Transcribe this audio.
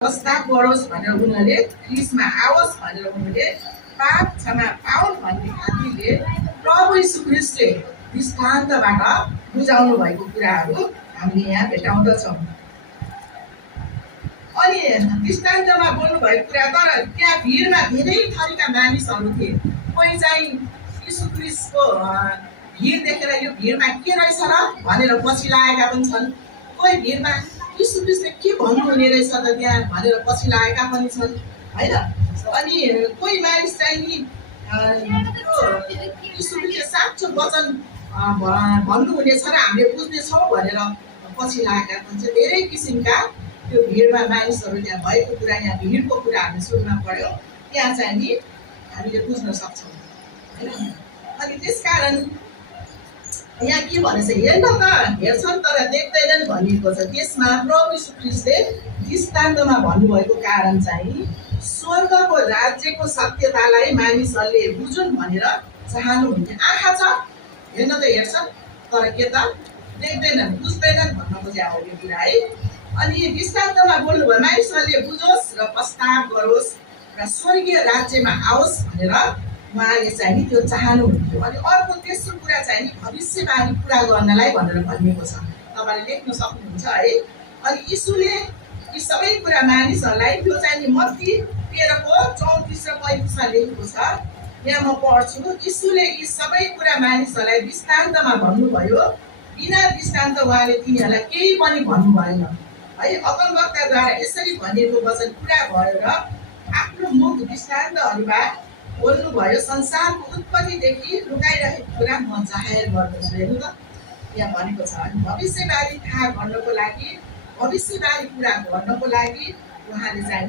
प्रस्ताव गरोस् भनेर उनीहरूले क्रिसमा आओस् भनेर उनीहरूले पाप क्षमा पाउन् भन्ने खातिर प्रभु यीशु ख्रीष्टले दृष्टान्तबाट बुझाउनु भएको कुराहरू हामीले यहाँ भेटाउँदछौँ। अनि दृष्टान्तमा बोल्नुभएको कुरा तर त्यहाँ भिडमा धेरै थरीका मानिसहरू थिए। कोही चाहिँ यीशु ख्रीष्टको भिड देखेर यो भिडमा के रहेछ र भनेर पछि लागेका पनि छन्। कोही भिडमा यीशु ख्रीष्टले के भन्नुहुने रहेछ त त्यहाँ भनेर पछि लागेका पनि छन् होइन। अनि कोही मानिस चाहिँ नि यीशु ख्रीष्टले साँचो वचन भन्नुहुनेछ र हामीले बुझ्नेछौँ भनेर पछि लागेका पनि छन्। धेरै किसिमका त्यो भिडमा मानिसहरू त्यहाँ भएको कुरा, यहाँ भिडको कुरा हामी सुरुमा पढ्यौँ, त्यहाँ चाहिँ नि हामीले बुझ्न सक्छौँ होइन। अनि त्यसकारण यहाँ के भनेछ, हेर्न त हेर्छन् तर देख्दैनन् भनिएको छ। त्यसमा प्रभु यीशु ख्रीष्टले दृष्टान्तमा भन्नुभएको कारण चाहिँ स्वर्गको राज्यको सत्यतालाई मानिसहरूले बुझुन् भनेर चाहनुहुन्थ्यो। आँखा छ, हेर्न त हेर्छन् तर के त देख्दैनन्, बुझ्दैनन् भन्न खोजे हो यो कुरा है। अनि दृष्टान्तमा बोल्नुभयो मानिसहरूले बुझोस् र प्रस्ताव गरोस् र स्वर्गीय राज्यमा आओस् भनेर उहाँले चाहिँ नि त्यो चाहनुहुन्थ्यो। अनि अर्को तेस्रो कुरा चाहिँ नि भविष्यवाणी पुरा गर्नलाई भनेर भनिएको छ, तपाईँले लेख्न सक्नुहुन्छ है। अनि यीशुले यी सबै कुरा मानिसहरूलाई, त्यो चाहिँ नि मत्ती 13:34 र 35मा लेखेको छ, यहाँ म पढ्छु। यीशुले यी सबै कुरा मानिसहरूलाई दृष्टान्तमा भन्नुभयो, बिना दृष्टान्त उहाँले तिनीहरूलाई केही पनि भन्नु भएन है। अगमवक्ताद्वारा यसरी भनिएको वचन पुरा भएर आफ्नो मुख दृष्टान्तहरूबाट बोल्नुभयो। संसारको उत्पत्तिदेखि लुकाइरहेको कुरा म जाहेर गर्दछु। हेर्नु त यहाँ भनेको छ। अनि भविष्यवाणी थाहा गर्नको लागि, भविष्यवाणी पुरा गर्नको लागि उहाँले चाहिँ